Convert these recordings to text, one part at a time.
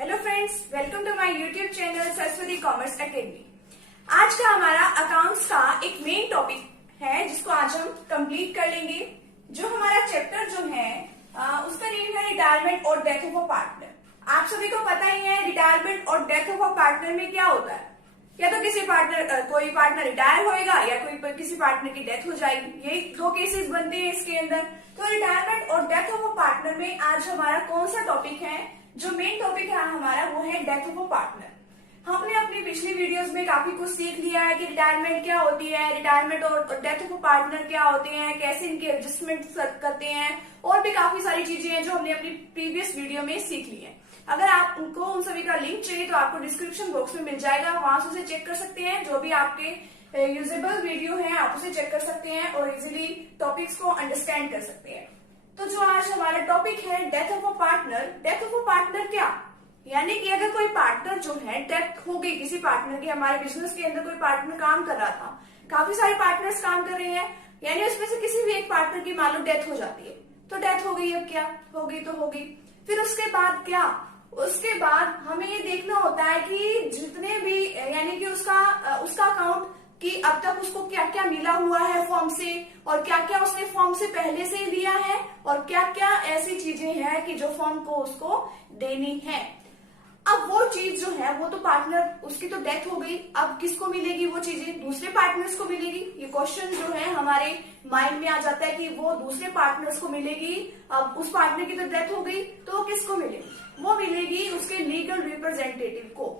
Hello friends, welcome to my YouTube channel Saraswati Commerce Academy. आज का हमारा अकाउंट्स का एक मेन टॉपिक है जिसको आज हम कंप्लीट कर लेंगे। जो हमारा चैप्टर जो है उसका नेम है रिटायरमेंट और डेथ ऑफ अ पार्टनर। आप सभी को पता ही है रिटायरमेंट और डेथ ऑफ अ पार्टनर में क्या होता है। या तो कोई पार्टनर रिटायर होएगा या किसी पार्टनर की डेथ हो जाएगी। यही दो केसेस बनते हैं इसके अंदर। तो रिटायरमेंट और डेथ ऑफ अ पार्टनर में आज हमारा कौन सा टॉपिक है, जो मेन टॉपिक है हमारा वो है डेथ ऑफ अ पार्टनर। हमने अपनी पिछली वीडियोस में काफी कुछ सीख लिया है कि रिटायरमेंट क्या होती है, रिटायरमेंट और डेथ ऑफ अ पार्टनर क्या होते हैं, कैसे इनके एडजस्टमेंट करते हैं, और भी काफी सारी चीजें हैं जो हमने अपनी प्रीवियस वीडियो में सीख ली है। अगर आपको उन सभी का लिंक चाहिए तो आपको डिस्क्रिप्शन बॉक्स में मिल जाएगा, वहां से उसे चेक कर सकते हैं। जो भी आपके यूजेबल वीडियो है आप उसे चेक कर सकते हैं और इजिली टॉपिक्स को अंडरस्टैंड कर सकते हैं। तो जो आज हमारा टॉपिक है death of a partner. Death of a partner क्या, यानी कि अगर कोई पार्टनर जो है डेथ हो गई किसी पार्टनर की, हमारे बिजनेस के अंदर कोई पार्टनर काम कर रहा था, काफी सारे पार्टनर्स काम कर रहे हैं, यानी उसमें से किसी भी एक पार्टनर की मान लो डेथ हो जाती है। तो डेथ हो गई, अब क्या हो गई तो हो गई, फिर उसके बाद क्या, उसके बाद हमें ये देखना होता है कि जितने भी यानी कि उसका अकाउंट कि अब तक उसको क्या क्या मिला हुआ है फॉर्म से, और क्या क्या उसने फॉर्म से पहले से लिया है, और क्या क्या ऐसी चीजें हैं कि जो फॉर्म को उसको देनी है। अब वो चीज जो है वो तो पार्टनर, उसकी तो डेथ हो गई, अब किसको मिलेगी वो चीजें, दूसरे पार्टनर्स को मिलेगी। ये क्वेश्चन जो है हमारे माइंड में आ जाता है कि वो दूसरे पार्टनर्स को मिलेगी। अब उस पार्टनर की तो डेथ हो गई तो वो किसको मिलेगी, वो मिलेगी उसके लीगल रिप्रेजेंटेटिव को।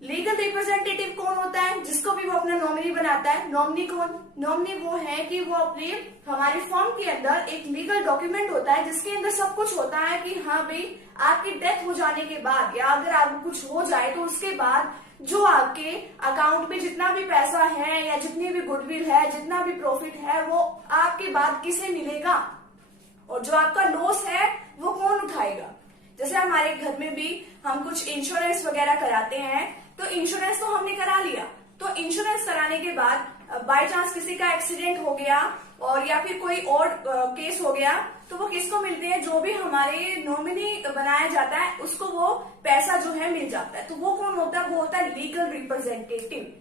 लीगल रिप्रेजेंटेटिव कौन होता है, जिसको भी वो अपना नॉमिनी बनाता है। नॉमिनी कौन, नॉमिनी वो है कि वो अपने हमारे फॉर्म के अंदर एक लीगल डॉक्यूमेंट होता है जिसके अंदर सब कुछ होता है कि हाँ भाई आपकी डेथ हो जाने के बाद या अगर आपको कुछ हो जाए तो उसके बाद जो आपके अकाउंट में जितना भी पैसा है या जितनी भी गुडविल है, जितना भी प्रॉफिट है, वो आपके बाद किसे मिलेगा, और जो आपका लॉस है वो कौन उठाएगा। जैसे हमारे घर में भी हम कुछ इंश्योरेंस वगैरह कराते हैं, तो इंश्योरेंस तो हमने करा लिया, तो इंश्योरेंस कराने के बाद बाय चांस किसी का एक्सीडेंट हो गया और या फिर कोई और केस हो गया, तो वो किसको मिलते हैं, जो भी हमारे नॉमिनी बनाया जाता है उसको वो पैसा जो है मिल जाता है। तो वो कौन होता है, वो होता है लीगल रिप्रेजेंटेटिव।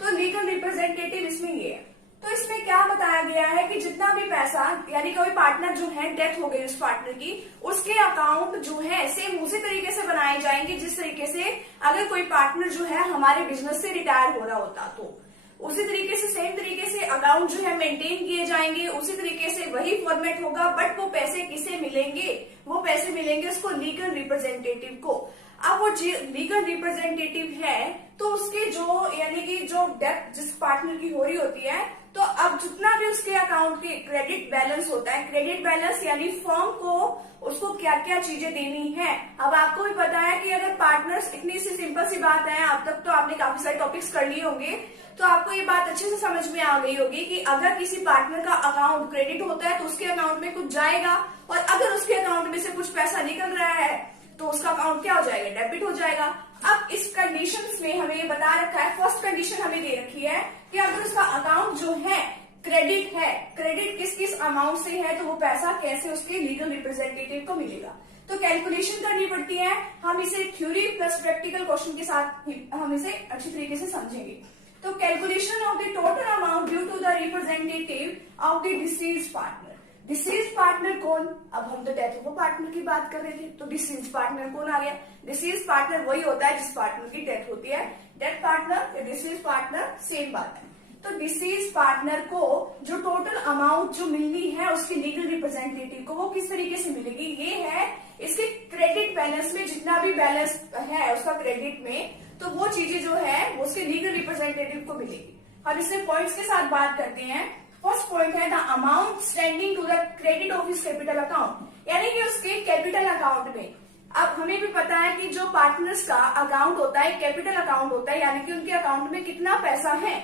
तो लीगल रिप्रेजेंटेटिव इसमें ये है। तो इसमें क्या बताया गया है कि जितना भी पैसा, यानी कोई पार्टनर जो है डेथ हो गई उस पार्टनर की, उसके अकाउंट जो है सेम उसी तरीके से बनाए जाएंगे जिस तरीके से अगर कोई पार्टनर जो है हमारे बिजनेस से रिटायर हो रहा होता, तो उसी तरीके से सेम तरीके से अकाउंट जो है मेंटेन किए जाएंगे, उसी तरीके से वही फॉर्मेट होगा। बट वो पैसे किसे मिलेंगे, वो पैसे मिलेंगे उसको लीगल रिप्रेजेंटेटिव को। अब वो लीगल रिप्रेजेंटेटिव है तो उसके जो यानी कि जो डेथ जिस पार्टनर की हो रही होती है, तो अब जितना भी उसके अकाउंट के क्रेडिट बैलेंस होता है, क्रेडिट बैलेंस यानी फर्म को उसको क्या क्या चीजें देनी है। अब आपको भी पता है कि अगर पार्टनर्स, इतनी सी सिंपल सी बात है, अब तक तो आपने काफी सारे टॉपिक्स कर लिए होंगे, तो आपको ये बात अच्छे से समझ में आ गई होगी कि अगर किसी पार्टनर का अकाउंट क्रेडिट होता है तो उसके अकाउंट में कुछ जाएगा, और अगर उसके अकाउंट में से कुछ पैसा निकल रहा है तो उसका अकाउंट क्या हो जाएगा, डेबिट हो जाएगा। अब इस कंडीशंस में हमें ये बता रखा है, फर्स्ट कंडीशन हमें दे रखी है कि अगर उसका अकाउंट जो है क्रेडिट है, क्रेडिट किस किस अमाउंट से है, तो वो पैसा कैसे उसके लीगल रिप्रेजेंटेटिव को मिलेगा। तो कैलकुलेशन करनी पड़ती है। हम इसे थ्योरी प्लस प्रैक्टिकल क्वेश्चन के साथ हम इसे अच्छी तरीके से समझेंगे। तो calculation of the total amount due to the representative of the deceased partner. Deceased partner कौन, अब हम तो डेथ ऑफ पार्टनर की बात कर रहे थे, तो डिसीज पार्टनर कौन आ गया। डिसीज पार्टनर वही होता है जिस पार्टनर की डेथ होती है। डेथ पार्टनर या डिसीज पार्टनर सेम बात है। तो डिसीज पार्टनर को जो टोटल अमाउंट जो मिलनी है उसके लीगल रिप्रेजेंटेटिव को, वो किस तरीके से मिलेगी, ये है इसके क्रेडिट बैलेंस में जितना भी बैलेंस है उसका क्रेडिट में, तो वो चीजें जो है वो उसके लीगल रिप्रेजेंटेटिव को मिलेगी। हम इससे पॉइंट्स के साथ बात करते हैं। फर्स्ट पॉइंट है the amount standing to the credit of his capital account, यानी कि उसके कैपिटल अकाउंट में। अब हमें भी पता है कि जो पार्टनर्स का अकाउंट होता है कैपिटल अकाउंट होता है, यानी कि उनके अकाउंट में कितना पैसा है,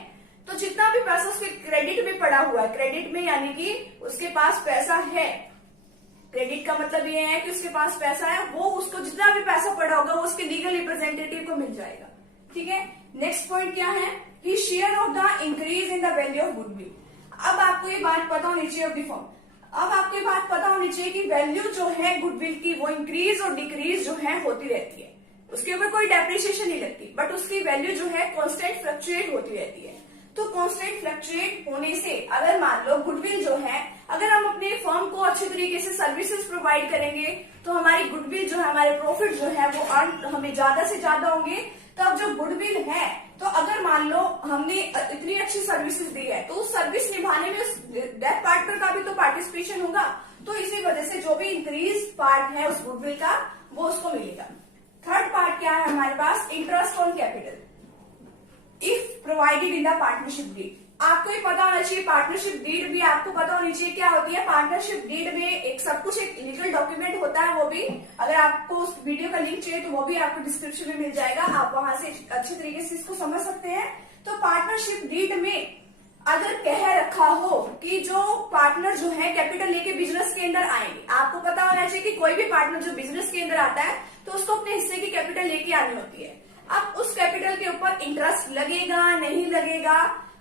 तो जितना भी पैसा उसके क्रेडिट में पड़ा हुआ है, क्रेडिट में यानी कि उसके पास पैसा है। क्रेडिट का मतलब ये है कि उसके पास पैसा है, वो उसको जितना भी पैसा पड़ा होगा वो उसके लीगल रिप्रेजेंटेटिव को मिल जाएगा। ठीक है, नेक्स्ट पॉइंट क्या है, he share of the increase in the value of goodwill. अब आपको ये बात पता होनी चाहिए ऑफ द फॉर्म, अब आपको ये बात पता होनी चाहिए कि वैल्यू जो है गुडविल की वो इंक्रीज और डिक्रीज जो है होती रहती है। उसके ऊपर कोई डेप्रिसिएशन नहीं लगती, बट उसकी वैल्यू जो है कांस्टेंट फ्लक्चुएट होती रहती है। तो कांस्टेंट फ्लक्चुएट होने से अगर मान लो गुडविल जो है, अगर हम अपने फर्म को अच्छे तरीके से सर्विसेज प्रोवाइड करेंगे तो हमारी गुडविल जो है, हमारे प्रॉफिट जो है वो अर्न हमें ज्यादा से ज्यादा होंगे। तो अब जो गुडविल है, तो अगर मान लो हमने इतनी अच्छी सर्विसेज दी है तो उस सर्विस निभाने में उस डेथ पार्टनर का भी तो पार्टिसिपेशन होगा। तो इसी वजह से जो भी इंक्रीज पार्ट है उस गुडविल का वो उसको मिलेगा। थर्ड पार्ट क्या है हमारे पास, interest on capital if provided in the partnership deed. आपको ये पता होना चाहिए, पार्टनरशिप डीड भी आपको पता होनी चाहिए क्या होती है। पार्टनरशिप डीड में एक सब कुछ एक लीगल डॉक्यूमेंट होता है, वो भी अगर आपको उस वीडियो का लिंक चाहिए तो वो भी आपको डिस्क्रिप्शन में मिल जाएगा, आप वहां से अच्छे तरीके से इसको समझ सकते हैं। तो पार्टनरशिप डीड में अगर कह रखा हो कि जो पार्टनर जो है कैपिटल लेके बिजनेस के अंदर आएंगे, आपको पता होना चाहिए कि कोई भी पार्टनर जो बिजनेस के अंदर आता है तो उसको अपने हिस्से की कैपिटल लेके आनी होती है। अब उस कैपिटल के ऊपर इंटरेस्ट लगेगा नहीं लगेगा,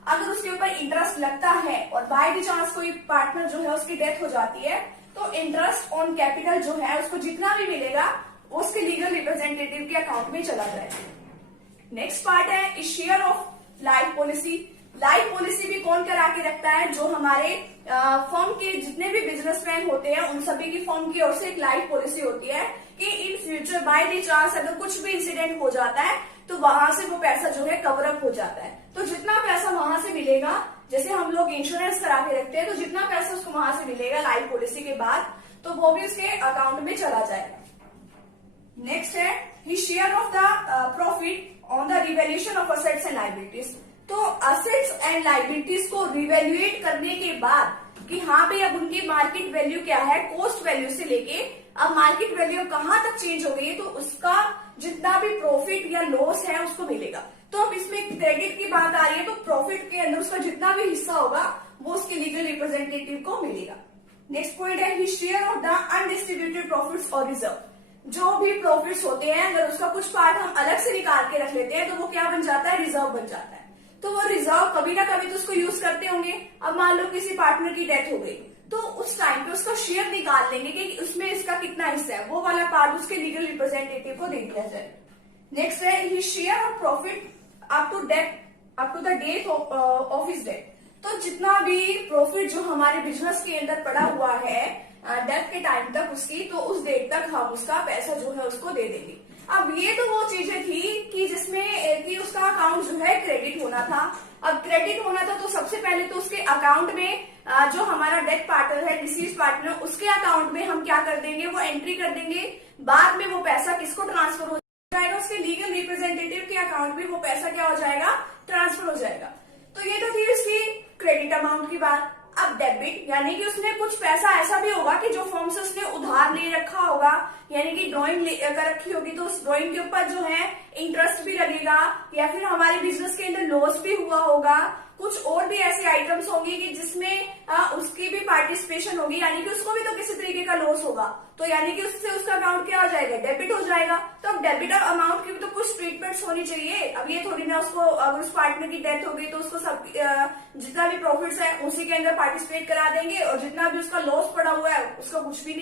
अगर उसके ऊपर इंटरेस्ट लगता है और बाय द चांस कोई पार्टनर जो है उसकी डेथ हो जाती है तो इंटरेस्ट ऑन कैपिटल जो है उसको जितना भी मिलेगा उसके लीगल रिप्रेजेंटेटिव के अकाउंट में चला जाएगा। नेक्स्ट पार्ट है share of life policy. Life policy भी कौन करा के रखता है, जो हमारे फर्म के जितने भी बिजनेसमैन होते हैं उन सभी की फर्म की ओर से एक लाइफ पॉलिसी होती है कि in future by the chance अगर कुछ भी इंसिडेंट हो जाता है तो वहां से वो पैसा जो है कवर अप हो जाता है। तो जितना पैसा वहां से मिलेगा, जैसे हम लोग इंश्योरेंस करा के रखते हैं, तो जितना पैसा उसको वहां से मिलेगा लाइफ पॉलिसी के बाद तो वो भी उसके अकाउंट में चला जाएगा। नेक्स्ट है he share of the profit on the revaluation of assets and liabilities. तो असेट्स एंड लाइबिलिटीज को रिवैल्यूएट करने के बाद कि हाँ भाई अब उनकी मार्केट वैल्यू क्या है, कॉस्ट वैल्यू से लेके अब मार्केट वैल्यू कहाँ तक चेंज हो गई है, तो उसका जितना भी प्रॉफिट या लॉस है उसको मिलेगा। तो अब इसमें क्रेडिट की बात आ रही है तो प्रॉफिट के अंदर उसका जितना भी हिस्सा होगा वो उसके लीगल रिप्रेजेंटेटिव को मिलेगा। नेक्स्ट पॉइंट है share of the undistributed profits और रिजर्व। जो भी प्रॉफिट्स होते हैं अगर उसका कुछ पार्ट हम अलग से निकाल के रख लेते हैं तो वो क्या बन जाता है, रिजर्व बन जाता है। तो वो रिजर्व कभी ना कभी तो उसको यूज करते होंगे। अब मान लो किसी पार्टनर की डेथ हो गई तो उस टाइम पे उसका शेयर निकाल लेंगे कि उसमें इसका कितना हिस्सा है, वो वाला पार्ट उसके लीगल रिप्रेजेंटेटिव को दे दिया जाए। नेक्स्ट है share of profit up to the date of his death. तो जितना भी प्रॉफिट जो हमारे बिजनेस के अंदर पड़ा हुआ है डेथ के टाइम तक उसकी, तो उस डेट तक हम उसका पैसा जो है उसको दे देंगे। अब ये तो वो चीजें थी कि जिसमें कि उसका अकाउंट जो है क्रेडिट होना था। अब क्रेडिट होना था तो सबसे पहले तो उसके अकाउंट में जो हमारा डेथ पार्टनर है, डिसीज पार्टनर, उसके अकाउंट में हम क्या कर देंगे, वो एंट्री कर देंगे। बाद में वो पैसा किसको ट्रांसफर हो जाएगा, उसके लीगल रिप्रेजेंटेटिव के अकाउंट में वो पैसा क्या हो जाएगा, ट्रांसफर हो जाएगा। तो ये तो थी उसकी क्रेडिट अमाउंट की बात। अब डेबिट यानी कि उसने कुछ पैसा ऐसा भी होगा कि जो फर्म से उसने उधार ले रखा होगा, यानी कि ड्राइंग कर रखी होगी तो उस ड्राइंग के ऊपर जो है इंटरेस्ट भी लगेगा, या फिर हमारे बिजनेस के अंदर लॉस भी हुआ होगा। कुछ और भी ऐसी आइटम्स होंगी कि जिसमें उसकी भी पार्टिसिपेशन होगी, यानी कि उसको भी तो किसी तरीके का लॉस होगा। तो यानी कि उससे उसका अकाउंट क्या हो जाएगा, डेबिट हो जाएगा। तो अब डेबिट और अमाउंट की भी तो कुछ ट्रीटमेंट्स होनी चाहिए। अब ये थोड़ी ना उसको अगर उस पार्टनर की डेथ हो गई तो उसको सब जितना भी प्रॉफिट्स है उसी के अंदर पार्टिसिपेट करा देंगे और जितना भी उसका लॉस पड़ा हुआ है उसका कुछ भी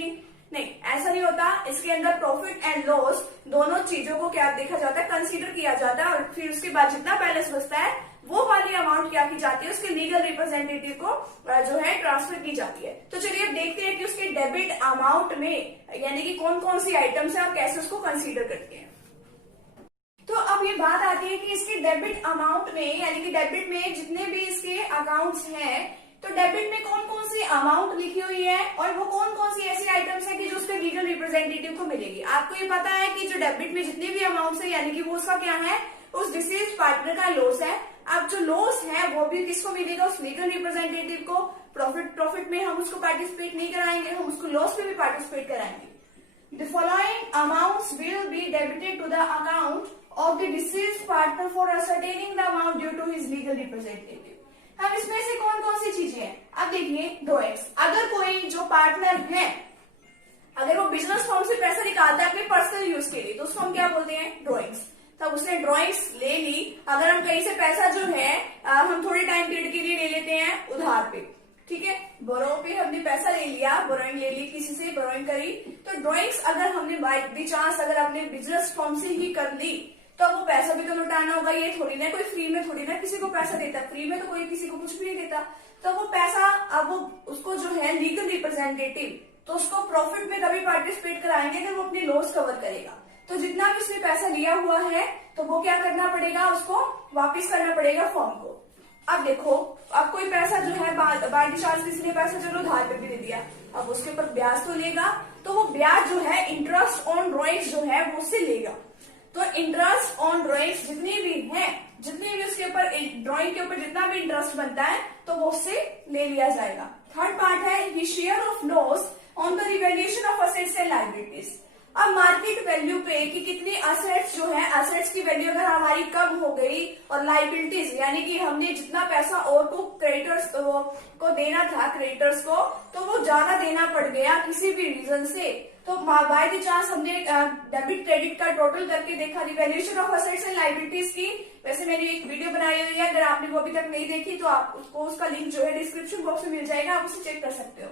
नहीं, ऐसा नहीं होता। इसके अंदर प्रॉफिट एंड लॉस दोनों चीजों को क्या देखा जाता है, कंसीडर किया जाता है, और फिर उसके बाद जितना बैलेंस बचता है वो वाली अमाउंट क्या की जाती है, उसके लीगल रिप्रेजेंटेटिव को जो है ट्रांसफर की जाती है। तो चलिए अब देखते हैं कि उसके डेबिट अमाउंट में यानी कि कौन कौन सी आइटम्स है और कैसे उसको कंसीडर करते हैं। तो अब ये बात आती है कि इसके डेबिट अमाउंट में यानी कि डेबिट में जितने भी इसके अकाउंट्स हैं तो डेबिट में कौन कौन सी अमाउंट लिखी हुई है और वो कौन कौन सी ऐसी आइटम्स है कि जो उसके लीगल रिप्रेजेंटेटिव को मिलेगी। आपको ये पता है कि जो डेबिट में जितने भी अमाउंट्स है यानी कि वो उसका क्या है, उस डिसीज पार्टनर का लॉस है। अब जो लॉस है वो भी किसको मिलेगा, उस लीगल रिप्रेजेंटेटिव को। प्रॉफिट में हम उसको पार्टिसिपेट नहीं कराएंगे, हम उसको लॉस में भी पार्टिसिपेट कराएंगे। The following amounts will be debited to the account of the deceased partner for ascertaining the amount due to his legal representative. अब इसमें से कौन कौन सी चीजें हैं, अब देखिए ड्रॉइंग्स। अगर कोई जो पार्टनर है अगर वो बिजनेस फॉर्म से पैसा निकालता है अपने पर्सनल यूज के लिए तो उसको हम क्या बोलते हैं, ड्रॉइंग्स। तब उसने ड्रॉइंग्स ले ली। अगर हम कहीं से पैसा जो है हम थोड़े टाइम पीरियड के लिए ले लेते हैं उधार पे, ठीक है, बोरो पे हमने पैसा ले लिया, बोरोइंग ले ली, किसी से बोरोइंग करी, तो ड्रॉइंग्स अगर हमने बाई दी चांस अगर अपने बिजनेस फॉर्म से ही कर ली तो वो पैसा भी तो लौटाना होगा। ये थोड़ी ना कोई फ्री में थोड़ी ना किसी को पैसा देता, फ्री में तो कोई किसी को कुछ भी नहीं देता। तो वो पैसा अब वो उसको जो है लीगल रिप्रेजेंटेटिव तो उसको प्रॉफिट में तभी पार्टिसिपेट कराएंगे अगर वो अपनी लॉस कवर करेगा। तो जितना भी उसने पैसा लिया हुआ है तो वो क्या करना पड़ेगा, उसको वापिस करना पड़ेगा फॉर्म को। अब देखो, अब कोई पैसा जो है बाई चांस किसी ने पैसा चलो उधार पे भी दे दिया, अब उसके ऊपर ब्याज तो लेगा, तो वो ब्याज जो है इंटरेस्ट ऑन ड्रॉइंग्स जो है वो उससे लेगा। तो इंटरेस्ट ऑन ड्रॉइंग्स जितनी भी है, जितनी भी उसके ऊपर ड्रॉइंग के ऊपर जितना भी इंटरेस्ट बनता है तो वो उससे ले लिया जाएगा। थर्ड पार्ट है share of loss on the revaluation of assets and liabilities. अब मार्केट वैल्यू पे कि कितनी असेट्स जो है, असेट्स की वैल्यू अगर हमारी कम हो गई और लायबिलिटीज यानी कि हमने जितना पैसा और को क्रेडिटर्स को देना था क्रेडिटर्स को, तो वो ज्यादा देना पड़ गया किसी भी रीजन से, तो बाय द चांस हमने डेबिट क्रेडिट का टोटल करके देखा revaluation of assets and liabilities की। वैसे मैंने एक वीडियो बनाई हुई है, अगर आपने वो अभी तक नहीं देखी तो आप उसको उसका लिंक जो है डिस्क्रिप्शन बॉक्स में मिल जाएगा, आप उसे चेक कर सकते हो।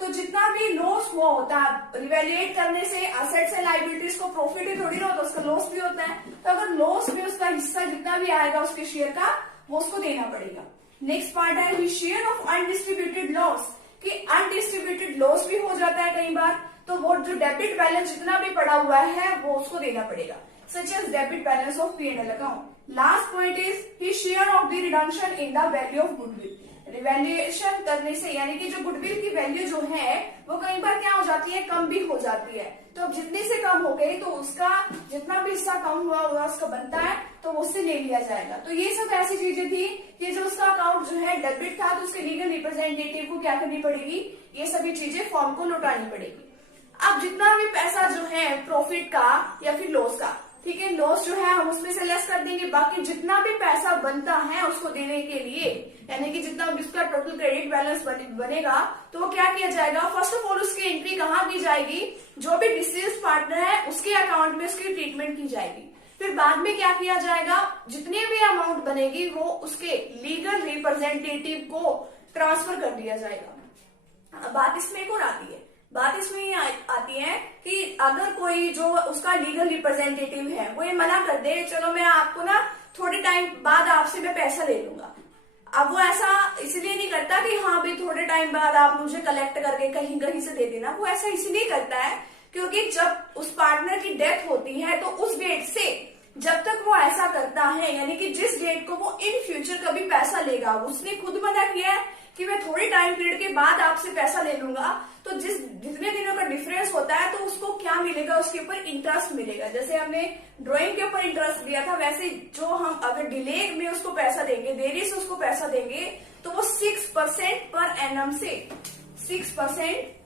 तो जितना भी लॉस हुआ होता है रिवैल्यूएट करने से असेट्स एंड लायबिलिटीज को प्रॉफिट ही थोड़ी ना होता, उसका लॉस भी होता है। तो अगर लॉस में उसका हिस्सा जितना भी आएगा उसके शेयर का वो उसको देना पड़ेगा। नेक्स्ट पार्ट है शेयर ऑफ अनडिस्ट्रीब्यूटेड लॉस, कि अनडिस्ट्रीब्यूटेड लॉस भी हो जाता है कई बार, तो वो जो डेबिट बैलेंस जितना भी पड़ा हुआ है वो उसको देना पड़ेगा, such as debit balance of P&L account. Last point is share of the reduction in the value of goodwill. Revaluation करने से यानी कि जो गुडविल की वैल्यू जो है वो कई बार क्या हो जाती है, कम भी हो जाती है। तो अब जितने से कम हो गई तो उसका जितना भी हिस्सा कम हुआ हुआ उसका बनता है तो वो उससे ले लिया जाएगा। तो ये सब ऐसी चीजें थी कि जो उसका अकाउंट जो है डेबिट था तो उसके लीगल रिप्रेजेंटेटिव को क्या करनी पड़ेगी, ये सभी चीजें फॉर्म को लौटानी पड़ेगी। अब जितना भी पैसा जो है प्रॉफिट का या फिर लॉस का, ठीक है, लॉस जो है हम उसमें से लेस कर देंगे, बाकी जितना भी पैसा बनता है उसको देने के लिए यानी कि जितना भी उसका टोटल क्रेडिट बैलेंस बनेगा तो वो क्या किया जाएगा, फर्स्ट ऑफ ऑल उसकी एंट्री कहाँ की जाएगी, जो भी डिसीज्ड पार्टनर है उसके अकाउंट में उसकी ट्रीटमेंट की जाएगी। फिर बाद में क्या किया जाएगा, जितनी भी अमाउंट बनेगी वो उसके लीगल रिप्रेजेंटेटिव को ट्रांसफर कर दिया जाएगा। बात इसमें एक और आती है, बात इसमें ये आती है कि अगर कोई जो उसका लीगल रिप्रेजेंटेटिव है वो ये मना कर दे, चलो मैं आपको ना थोड़े टाइम बाद आपसे मैं पैसा ले लूंगा। अब वो ऐसा इसलिए नहीं करता कि हाँ भाई थोड़े टाइम बाद आप मुझे कलेक्ट करके कहीं कहीं से दे देना, वो ऐसा इसलिए करता है क्योंकि जब उस पार्टनर की डेथ होती है तो उस डेट से जब तक वो ऐसा करता है यानी कि जिस डेट को वो इन फ्यूचर कभी पैसा लेगा, उसने खुद मना किया है कि मैं थोड़े टाइम पीरियड के बाद आपसे पैसा ले लूंगा, तो जितने दिनों का डिफरेंस होता है तो उसको क्या मिलेगा, उसके ऊपर इंटरेस्ट मिलेगा। जैसे हमने ड्राइंग के ऊपर इंटरेस्ट दिया था, वैसे जो हम अगर डिले में उसको पैसा देंगे, देरी से उसको पैसा देंगे तो वो 6% पर एनम से 6%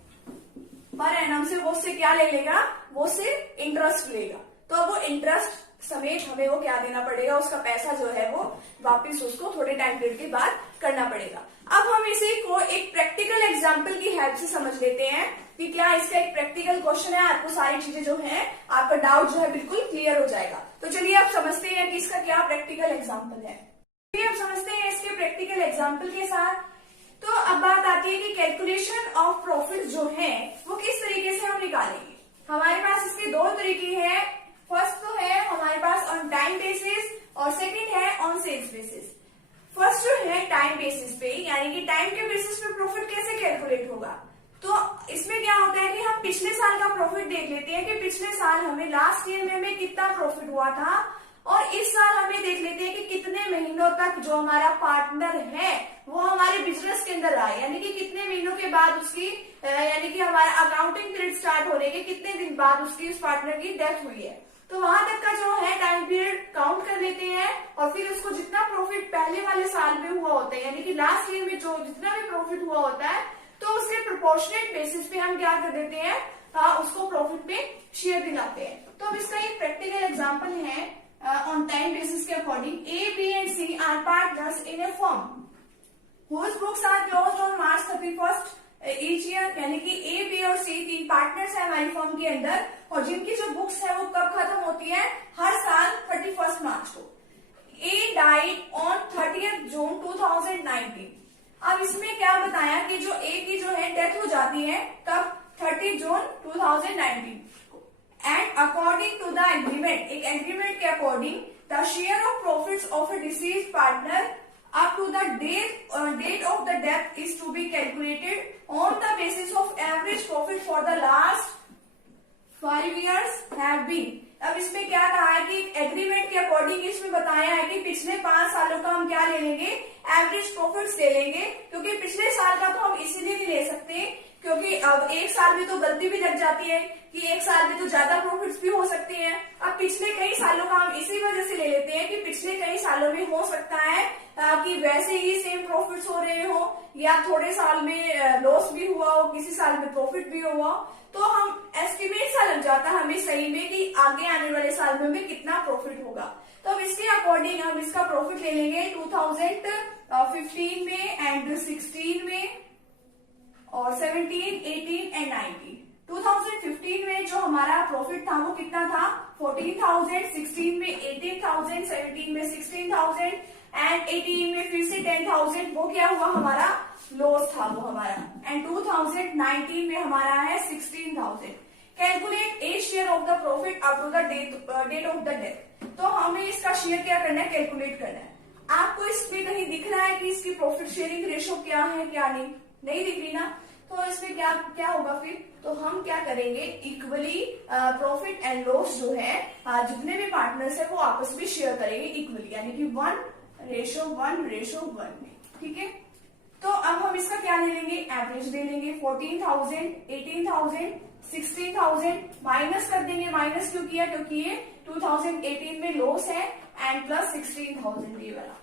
पर एनम से वो उससे क्या ले लेगा, वो उससे इंटरेस्ट लेगा। तो वो इंटरेस्ट समेत हमें वो क्या देना पड़ेगा, उसका पैसा जो है वो वापिस उसको थोड़े टाइम पीरियड के बाद करना पड़ेगा। अब हम इसे को एक प्रैक्टिकल एग्जांपल की हेल्प से समझ लेते हैं कि क्या इसका एक प्रैक्टिकल क्वेश्चन है, आपको सारी चीजें जो है आपका डाउट जो है बिल्कुल क्लियर हो जाएगा। तो चलिए आप समझते हैं कि इसका क्या प्रैक्टिकल एग्जाम्पल है। चलिए आप समझते हैं इसके प्रैक्टिकल एग्जाम्पल के साथ। तो अब बात आती है कि कैलकुलेशन ऑफ प्रॉफिट जो है वो किस तरीके से हम निकालेंगे। हमारे पास इसके दो तरीके हैं, फर्स्ट तो है हमारे पास ऑन टाइम बेसिस और सेकंड है ऑन सेल्स बेसिस। फर्स्ट जो है टाइम बेसिस पे यानी कि टाइम के बेसिस पे प्रॉफिट कैसे कैलकुलेट होगा, तो इसमें क्या होता है कि हम पिछले साल का प्रॉफिट देख लेते हैं कि पिछले साल हमें लास्ट ईयर में हमें कितना प्रॉफिट हुआ था, और इस साल हमें देख लेते हैं कि कितने महीनों तक जो हमारा पार्टनर है वो हमारे बिजनेस के अंदर आए, यानी कि कितने महीनों के बाद उसकी यानी कि हमारा अकाउंटिंग पीरियड स्टार्ट होने के कितने दिन बाद उसकी उस पार्टनर की डेथ हुई है। तो वहां तक का जो है टाइम पीरियड काउंट कर लेते हैं और फिर उसको जितना प्रॉफिट पहले वाले साल में हुआ होता है यानी कि लास्ट ईयर में जो जितना भी प्रॉफिट हुआ होता है तो उसके प्रोपोर्शनेट बेसिस पे हम क्या कर देते हैं, उसको प्रॉफिट में शेयर दिलाते हैं। तो अब इसका एक प्रैक्टिकल एग्जाम्पल है ऑन टाइम बेसिस के according. A, B and C are partners in a firm whose books are closed on March 31st each year, यानी कि ए, बी और सी तीन पार्टनर्स है हमारी फर्म के अंदर और जिनकी जो बुक्स है वो कब खत्म होती है, हर साल 31 मार्च को। ए डाइड ऑन 30th जून 2019। अब इसमें क्या बताया कि जो ए की जो है डेथ हो जाती है कब, 30 जून 2019 को। And according to the agreement, एक एग्रीमेंट के according the share of profits of a deceased partner up to the date of the death is to be calculated on the basis of average profit for the last 5 years have been। अब इसमें क्या कहा है कि agreement के according इसमें बताया है कि पिछले 5 सालों का हम क्या ले लेंगे, एवरेज प्रॉफिट्स ले लेंगे, क्योंकि पिछले साल का तो हम इसीलिए नहीं ले सकते क्योंकि अब एक साल में तो गलती भी लग जाती है कि एक साल में तो ज्यादा प्रॉफिट्स भी हो सकते हैं। अब पिछले कई सालों का हम इसी वजह से ले लेते हैं कि पिछले कई सालों में हो सकता है कि वैसे ही सेम प्रॉफिट्स हो रहे हो या थोड़े साल में लॉस भी हुआ हो, किसी साल में प्रॉफिट भी हुआ हो, तो हम एस्टिमेट सा लग जाता है हमें सही में कि आगे आने वाले साल में हमें कितना प्रॉफिट होगा। तो अब इसके अकॉर्डिंग हम इसका प्रॉफिट ले लेंगे 2015 में एंड 16 में और 17, 18 एंड 19। 2015 में जो हमारा प्रॉफिट था वो कितना था, 14,000, 16 में 18,000, 17 में 16,000 एंड 18 में फिर से 10,000, वो क्या हुआ हमारा लॉस था वो हमारा। एंड 2019 में हमारा है 16,000। Calculate a share of the profit up to the date of the death. तो हमें इसका शेयर क्या करना है, कैलकुलेट करना है। आपको इसमें कहीं दिख रहा है कि इसकी प्रॉफिट शेयरिंग रेशो क्या है, क्या नहीं दिख रही ना, तो इसमें क्या होगा फिर, तो हम क्या करेंगे, इक्वली प्रॉफिट एंड लॉस जो है जितने भी पार्टनर्स है वो आपस में शेयर करेंगे इक्वली, यानी कि 1:1:1 में, ठीक है। तो अब हम इसका क्या ले लेंगे, एवरेज ले लेंगे। 14,000, 18,000, 16,000 माइनस कर देंगे। माइनस क्यों किया, क्योंकि ये 2018 में लॉस है एंड प्लस 16,000 ये वाला,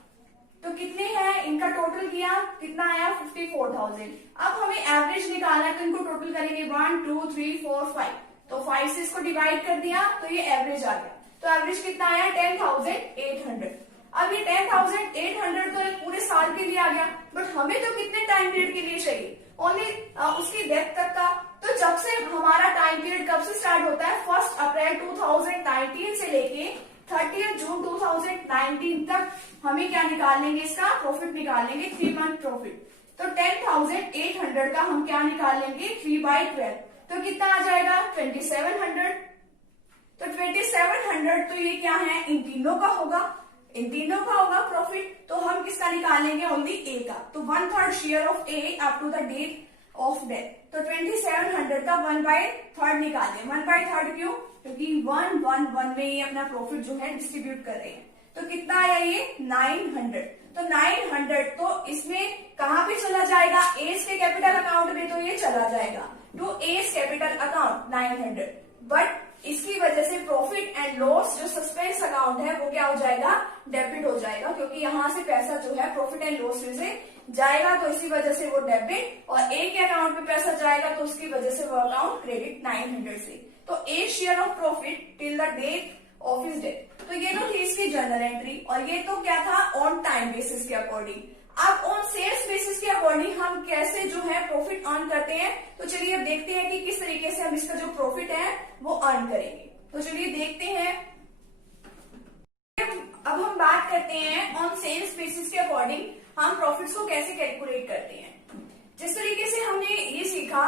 तो कितने हैं इनका टोटल किया, कितना आया 54,000। अब हमें एवरेज निकालना है तो इनको टोटल करेंगे 1, 2, 3, 4, 5, तो 5 से इसको डिवाइड कर दिया तो ये एवरेज आ गया। तो एवरेज कितना आया 10,800। अब ये 10,800 तो एक पूरे साल के लिए आ गया, बट हमें तो कितने टाइम पीरियड के लिए चाहिए, ओनली उसकी डेथ तक का। तो जब से हमारा टाइम पीरियड कब से स्टार्ट होता है, 1 अप्रैल 2019 से लेके 30 जून 2019 तक हमें क्या निकाल लेंगे, इसका प्रॉफिट निकाल लेंगे, 3 मंथ प्रॉफिट। तो 10,800 का हम क्या निकाल लेंगे 3/12, तो कितना आ जाएगा 2700। तो 2700 तो ये क्या है, इन तीनों का होगा प्रॉफिट। तो हम किसका निकालेंगे, ओनली ए का। तो 1/3 share of A up to the date of death. तो 2700 का 1/3 निकालें। 1/3 क्यों, क्योंकि 1/1 में ये अपना प्रॉफिट जो है डिस्ट्रीब्यूट कर रहे हैं। तो कितना आया ये 900। तो 900 तो इसमें कहां पे चला जाएगा, एस के कैपिटल अकाउंट में, तो ये चला जाएगा to A's capital account 900। But इसकी वजह से प्रॉफिट एंड लॉस जो सस्पेंस अकाउंट है वो क्या हो जाएगा, डेबिट हो जाएगा, क्योंकि यहां से पैसा जो है प्रॉफिट एंड लॉस में से जाएगा, तो इसी वजह से वो डेबिट, और ए के अकाउंट में पैसा जाएगा तो उसकी वजह से वो अकाउंट क्रेडिट 900 से। तो a share of profit till the date of his death. तो ये तो थी इसकी जर्नल एंट्री, और ये तो क्या था ऑन टाइम बेसिस के अकॉर्डिंग। अब ऑन सेल्स बेसिस के अकॉर्डिंग हम कैसे जो है प्रॉफिट अर्न करते हैं, तो चलिए अब देखते हैं कि किस तरीके से हम इसका जो प्रॉफिट है वो अर्न करेंगे। तो चलिए देखते हैं। अब हम बात करते हैं ऑन सेल्स बेसिस के अकॉर्डिंग हम प्रॉफिट्स को कैसे कैलकुलेट करते हैं। जिस तरीके से हमने ये सीखा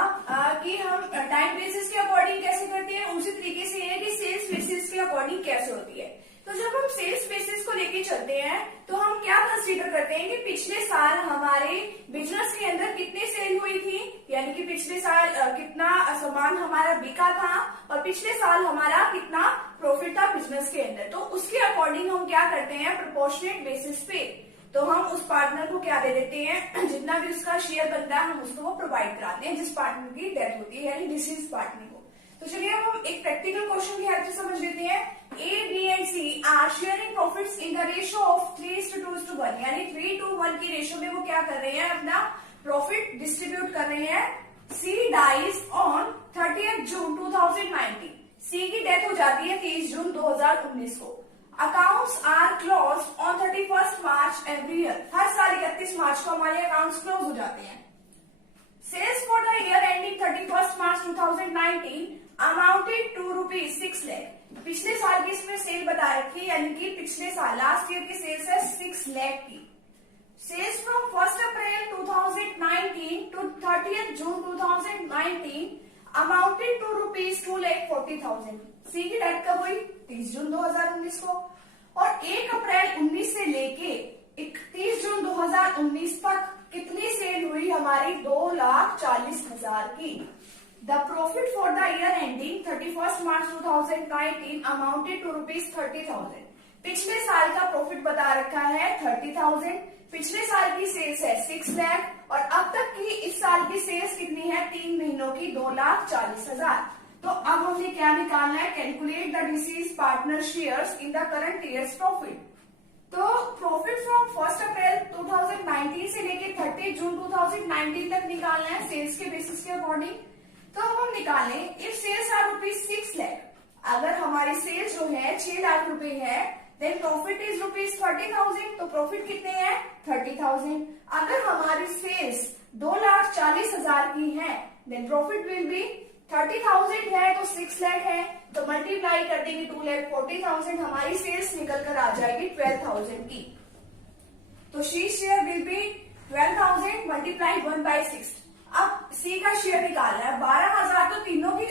कि हम टाइम बेसिस के अकॉर्डिंग कैसे करते हैं, उसी तरीके से है कि सेल्स बेसिस के अकॉर्डिंग कैसे होती है। तो जब हम सेल्स बेसिस को लेके चलते हैं तो हम क्या कंसीडर करते हैं कि पिछले साल हमारे बिजनेस के अंदर कितनी सेल हुई थी, यानी कि पिछले साल कितना सामान हमारा बिका था, और पिछले साल हमारा कितना प्रॉफिट था बिजनेस के अंदर। तो उसके अकॉर्डिंग हम क्या करते हैं, प्रोपोर्शनेट बेसिस पे तो हम उस पार्टनर को क्या दे देते हैं, जितना भी उसका शेयर बनता है हम उसको वो प्रोवाइड कराते हैं, जिस पार्टनर की डेथ होती है, यानी डिसीज पार्टनर को। तो चलिए हम एक प्रैक्टिकल क्वेश्चन की हेल्प से समझ लेते हैं। A, B and C are sharing profits in the ratio of 3:2:1, यानी 3:1 की रेशियो में वो क्या कर रहे हैं, अपना प्रॉफिट डिस्ट्रीब्यूट कर रहे हैं। सी डाइज ऑन 30 जून 2019, सी की डेथ हो जाती है 30 जून 2019 को। Accounts are closed on 31 March every year, हर साल 31 मार्च को हमारे अकाउंट्स क्लोज हो जाते हैं। Sales for the year ending 31 March 2019 amounted to ₹6 lakh. पिछले साल की इसमें सेल बता रखी है, यानी कि पिछले साल लास्ट ईयर की सेल्स है 6 लाख की। Sales from 1st April 2019 to 30th June 2019 amounted to rupees 2,40,000। सी की डेट कब हुई? 30 जून 2019 को। और 1 अप्रैल 19 से लेके 31 जून 2019 तक कितनी सेल हुई हमारी? 2,40,000 की। The profit for the year ending 31 March 2019 amounted to rupees 30,000। पिछले साल का प्रॉफिट बता रखा है 30,000। पिछले साल की सेल्स है 6 लाख और अब तक की इस साल की सेल्स कितनी है? 3 महीनों की 2,40,000। तो अब हमने क्या निकालना है? Calculate the deceased partner shares in the current years profit. तो प्रॉफिट फ्रॉम 1 अप्रैल 2019 से लेके 30 जून 2019 तक निकालना है सेल्स के बेसिस के अकॉर्डिंग। तो हम निकालें if sales are rupees 6 lakh. अगर हमारी सेल्स जो है 6 लाख रुपए है देन प्रॉफिट इज रुपीज 30,000। तो प्रॉफिट कितने हैं? 30,000। अगर हमारी सेल्स 2,40,000 की है देन प्रॉफिट विल बी 30,000 है तो 6 लाख है तो मल्टीप्लाई कर देंगे 2,40,000। हमारी सेल्स निकल कर आ जाएगी 12,000 की। तो she share will be 12,000 multiply 1/6। अब सी का शेयर निकालना है 12,000। तो तीनों की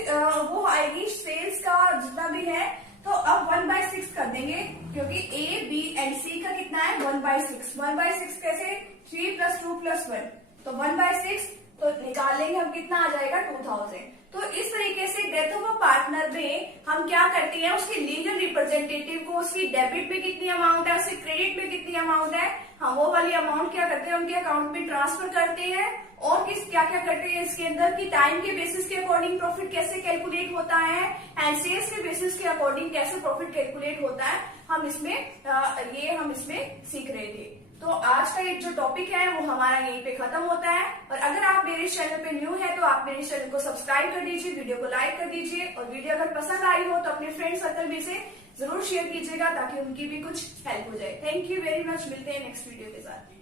वो आएगी सेल्स का जितना भी है। तो अब 1/6 कर देंगे क्योंकि ए बी एंड सी का कितना है? 1/6। 1/6 कैसे? 3 + 2 + 1 तो 1/6। तो निकाल लेंगे हम कितना आ जाएगा? 2,000। तो इस तरीके से डेथ ऑफ अ पार्टनर में हम क्या करते हैं? उसके लीगल रिप्रेजेंटेटिव को उसकी डेबिट में कितनी अमाउंट है, उसके क्रेडिट में कितनी अमाउंट है, हम वो वाली अमाउंट क्या करते हैं? उनके अकाउंट में ट्रांसफर करते हैं। और क्या क्या करते हैं इसके अंदर की टाइम के बेसिस के अकॉर्डिंग प्रॉफिट कैसे कैलकुलेट होता है एंड सेल्स के बेसिस के अकॉर्डिंग कैसे प्रॉफिट कैलकुलेट होता है हम इसमें सीख रहे थे। तो आज का एक जो टॉपिक है वो हमारा यहीं पे खत्म होता है। और अगर आप मेरे चैनल पे न्यू है तो आप मेरे चैनल को सब्सक्राइब कर दीजिए, वीडियो को लाइक कर दीजिए और वीडियो अगर पसंद आई हो तो अपने फ्रेंड सर्कल में से जरूर शेयर कीजिएगा ताकि उनकी भी कुछ हेल्प हो जाए। Thank you very much. मिलते हैं नेक्स्ट वीडियो के साथ।